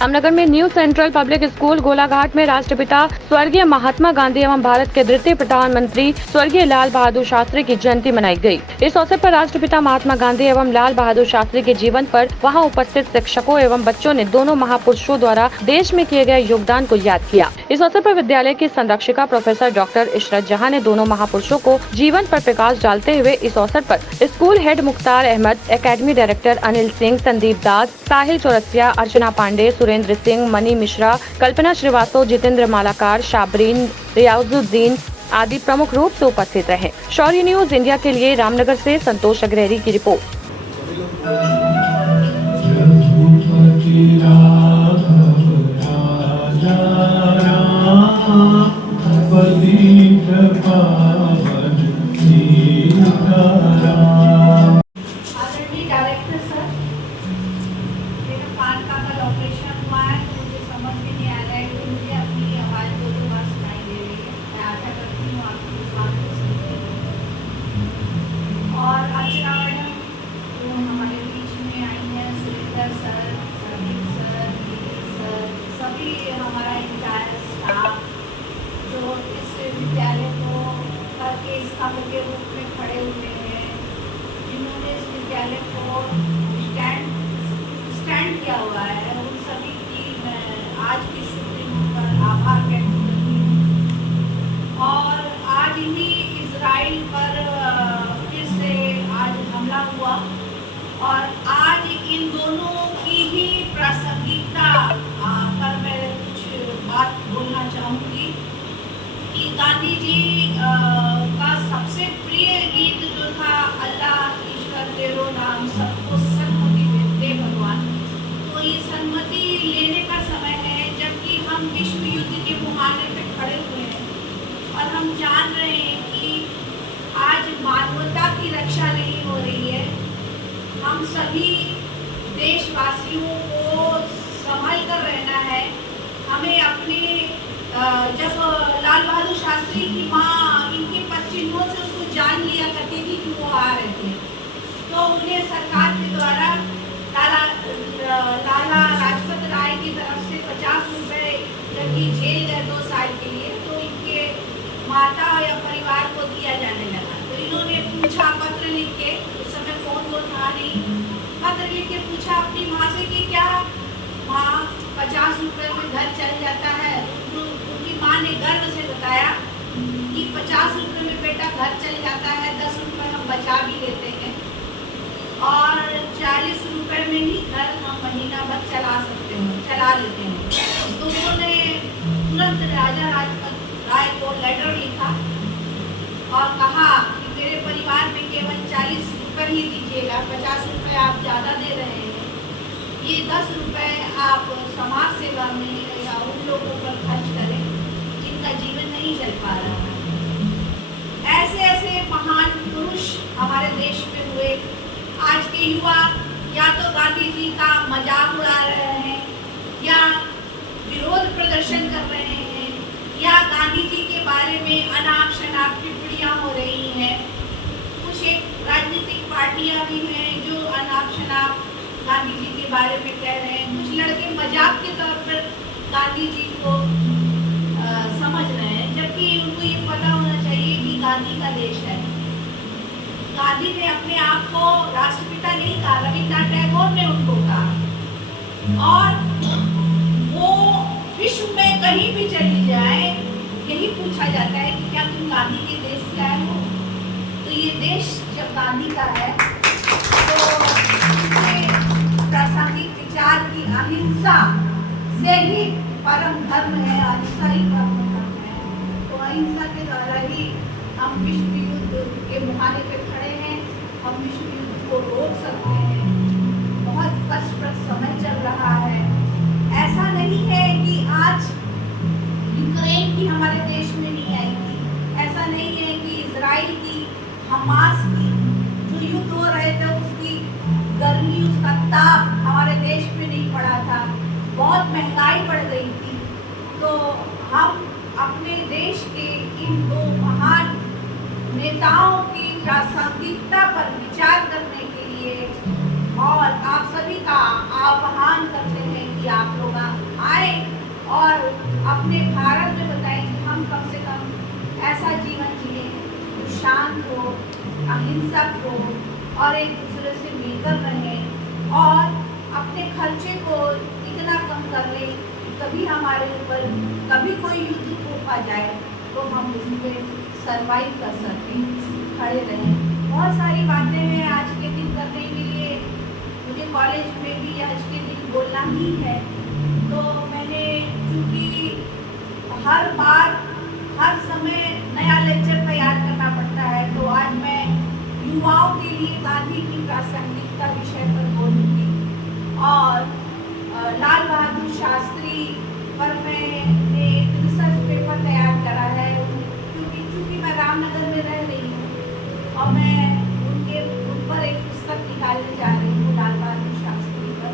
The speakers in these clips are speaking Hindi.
रामनगर में new central public school Golaghat में राष्ट्रपिता स्वर्गीय महात्मा गांधी एवं भारत के द्वितीय प्रधानमंत्री स्वर्गीय लाल बहादुर शास्त्री की जयंती मनाई गई। इस अवसर पर राष्ट्रपिता महात्मा गांधी एवं लाल बहादुर शास्त्री के जीवन पर वहां उपस्थित शिक्षकों एवं बच्चों ने दोनों महापुरुषों द्वारा देश में किए गए योगदान को याद किया। इस अवसर पर विद्यालय की संरक्षिका प्रोफेसर डॉक्टर इशरत जहां ने दोनों महापुरुषों को जीवन पर प्रकाश डालते हुए इस अवसर पर school head Mukhtar Ahmad, academy director Anil Singh, Sandeep Das, Sahil Chaurasia, Archana Pandey, Surendra Singh, Mani Mishra, Kalpana Srivastava, Jitendra Malakar, Shabrin, Riyazuddin आदि प्रमुख रूप से उपस्थित रहे। शौर्य न्यूज इंडिया के लिए रामनगर से संतोष अग्रहरी की रिपोर्ट। और अर्चना मैडम जो हमारे बीच में आई हैं, Surendra sir, Sandeep sir, sir, सभी हमारा इंटायर स्टाफ जो इस विद्यालय को हर के स्तंभ के रूप में खड़े हुए हैं, जिन्होंने इस विद्यालय को स्टैंड किया हुआ है, उन सभी की मैं आज के शुभ दिन पर आभार व्यक्त करती हूँ। और आज ही इजराइल पर आज हमला हुआ और आज इन दोनों की ही प्रासंगिकता पर मैं कुछ बात बोलना चाहूँगी कि गांधी जी का सबसे प्रिय गीत जो था, अल्लाह ईश्वर तेरो नाम सबको सन्मति दे भगवान। तो ये सन्मति लेने का समय है जबकि हम विश्व युद्ध के मुहाने पे खड़े हुए हैं और हम जान रहे हैं कि आज मानवता की रक्षा नहीं हो रही है। हम सभी देशवासियों को संभल कर रहना है। हमें अपने जब लाल बहादुर शास्त्री की माँ इनके पदचिन्हों से उसको जान लिया करती थी कि वो आ रहे थे, तो उन्हें सरकार के द्वारा लाला लाजपत राय की तरफ से 50 रुपये की जेल है 2 साल के लिए, तो इनके माता या परिवार को दिया जाने लगा। तो इन्होंने पूछा पत्र लिख के, उस समय फोन तो था नहीं, पत्र लिख के पूछा अपनी माँ से कि क्या माँ 50 रुपये में घर चल जाता है। उनकी माँ ने गर्व से बताया कि 50 रुपये में बेटा घर चल जाता है, 10 रुपये हम बचा भी लेते हैं और 40 रुपये में ही घर हम महीना भर चला लेते हैं। तो उन्होंने तुरंत राजा लाजपत राय को लेटर लिखा और कहा कि मेरे परिवार में केवल 40 रुपये ही दीजिएगा, 50 रुपये आप ज़्यादा दे रहे हैं, ये 10 रुपये आप समाज सेवा में या उन लोगों पर खर्च करें जिनका जीवन नहीं चल पा रहा है। ऐसे ऐसे महान पुरुष हमारे देश में हुए। आज के युवा या तो गांधी जी का मजाक उड़ा रहे हैं या विरोध प्रदर्शन कर रहे हैं या गांधी जी के बारे में अनाप शनाप टिप्पणियाँ हो रही हैं। कुछ एक राजनीतिक पार्टियाँ भी हैं जो अनाप शनाप गांधी जी के बारे में कह रहे हैं। कुछ लड़के मजाक के तौर पर गांधी जी को समझ रहे हैं, जबकि उनको ये पता होना चाहिए कि गांधी का देश है। गांधी ने अपने आप को राष्ट्रपिता नहीं कहा, रविन्द्रनाथ टैगोर ने उनको कहा। और वो विश्व में कहीं भी चली जाए यही पूछा जाता है कि क्या तुम गांधी के देश से आए हो। तो ये देश जब गांधी का है तो प्रासंगिक विचार की अहिंसा से ही परम धर्म है, अहिंसा ही परम धर्म है। तो अहिंसा के द्वारा ही हम विश्व युद्ध के मुहाने पे खड़े हैं, हम विश्व युद्ध को रोक सकते हैं। बहुत कष्टप्रद समय चल रहा है। ऐसा नहीं है कि आज यूक्रेन की हमारे देश में नहीं आएगी, ऐसा नहीं है कि इजराइल की, हमास की जो युद्ध हो रहे थे उसकी गर्मी, उसका ताप हमारे देश में नहीं पड़ा था। बहुत महंगाई बढ़ गई थी। तो हम अपने देश के इन 2 महान नेताओं की प्रासंगिकता पर विचार करने के लिए और आप सभी का आह्वान करते हैं कि आप लोग और एक दूसरे से मिलकर रहें और अपने खर्चे को इतना कम कर लें कि कभी हमारे ऊपर कभी कोई युद्ध थोपा जाए तो हम उस पर सर्वाइव कर सकें, खड़े रहें। बहुत सारी बातें हैं आज के दिन करने के लिए, मुझे कॉलेज में भी आज के दिन बोलना ही है। तो मैंने क्योंकि हर बार हर समय नया लेक्चर तैयार करना पड़ता है, तो आज मैं युवाओं के लिए गांधी की प्रासंगिकता विषय पर बोलूँगी और लाल बहादुर शास्त्री पर मैंने एक रिसर्च पेपर तैयार करा है, क्योंकि मैं रामनगर में रह रही हूँ और मैं उन पर एक पुस्तक निकालने जा रही हूँ, लाल बहादुर शास्त्री पर,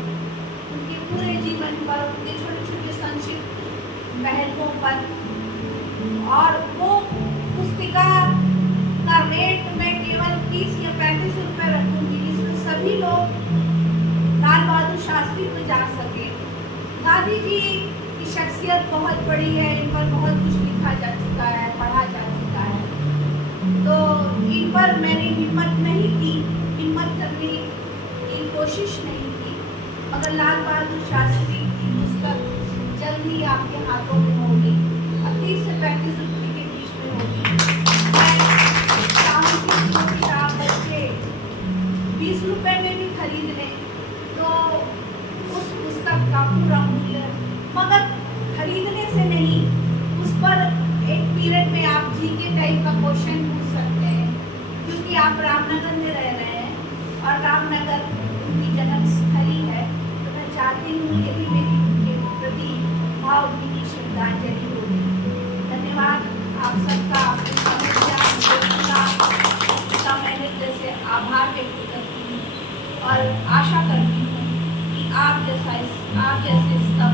उनके पूरे जीवन पर, उनके छोटे छोटे संक्षिप्त पहलुओं पर। और वो पुस्तिका का रेट मैं केवल 30 या 35 रुपये रखूँगी, जिसमें सभी लोग लाल बहादुर शास्त्री को जान सके। गांधी जी की शख्सियत बहुत बड़ी है, इन पर बहुत कुछ लिखा जा चुका है, पढ़ा जा चुका है, तो इन पर मैंने हिम्मत नहीं की, हिम्मत करने की कोशिश नहीं की, मगर लाल बहादुर शास्त्री की पुस्तक जल्दी आपके हाथों में होगी, 30 से 35 रुपये के बीच में होगी। मैं चाहूँगी कि आप बच्चे 20 रुपये में भी खरीद लें तो उस पुस्तक का पूरा मूल्य, मगर खरीदने से नहीं, उस पर एक पीरियड में आप जीके टाइप का क्वेश्चन पूछ सकते हैं, क्योंकि आप रामनगर में रह रहे हैं और रामनगर उनकी जन्मस्थली है। तो मैं चाहती हूँ ये भी मेरी उनके प्रति भावभीनी श्रद्धांजलि होगी। धन्यवाद आप सबका, आपकी समस्या का मैंने जैसे आभार व्यक्त करती हूँ और आशा करती हूँ कि आप जैसे सब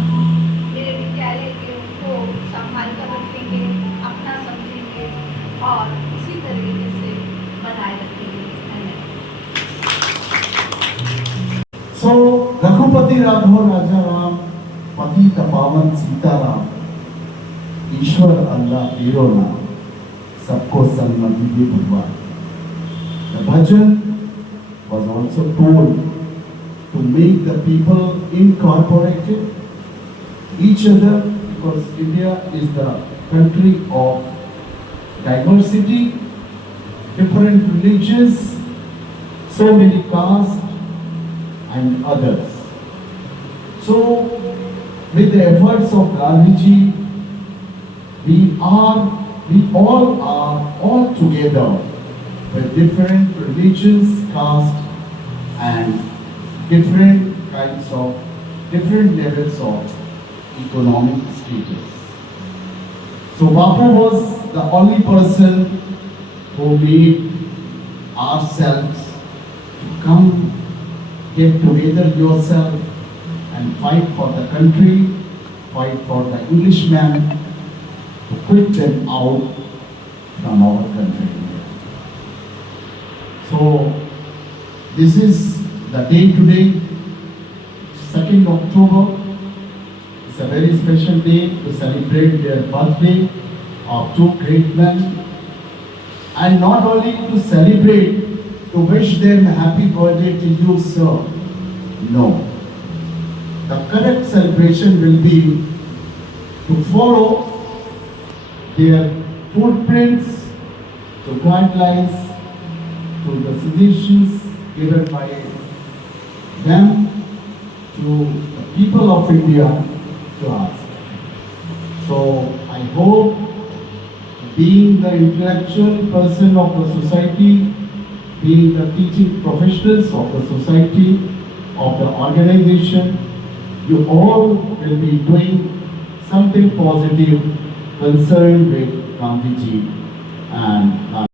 मेरे विद्यालय के को संभाल कर रखेंगे, अपना समझेंगे और इसी तरीके से बनाए रखेंगे। धन्यवाद। So, रघुपति राघव राजा राम, पतित पावन सीताराम, ईश्वर अल्लाह तेरो नाम, सबको सन्मति दे भगवान। The bhajan was also told to make the people incorporated each other, because India is the country of diversity, different religions, so many castes and others. So with the efforts of Gandhi ji, we all are all together with different religions, castes and different kinds of, different levels of economic status. So Bapu was the only person who made ourselves to come, get together yourself and fight for the country, fight for the Englishmen, to put them out from our country. So this is the day today, 2nd October. It's a very special day to celebrate their birthday of two great men, and not only to celebrate, to wish them a happy birthday to you, sir. No. The correct celebration will be to follow their footprints, to guidelines, to the suggestions given by them to the people of India to us. So I hope, being the intellectual person of the society, being the teaching professionals of the society, of the organization, you all will be doing something positive concerned with Gandhi ji and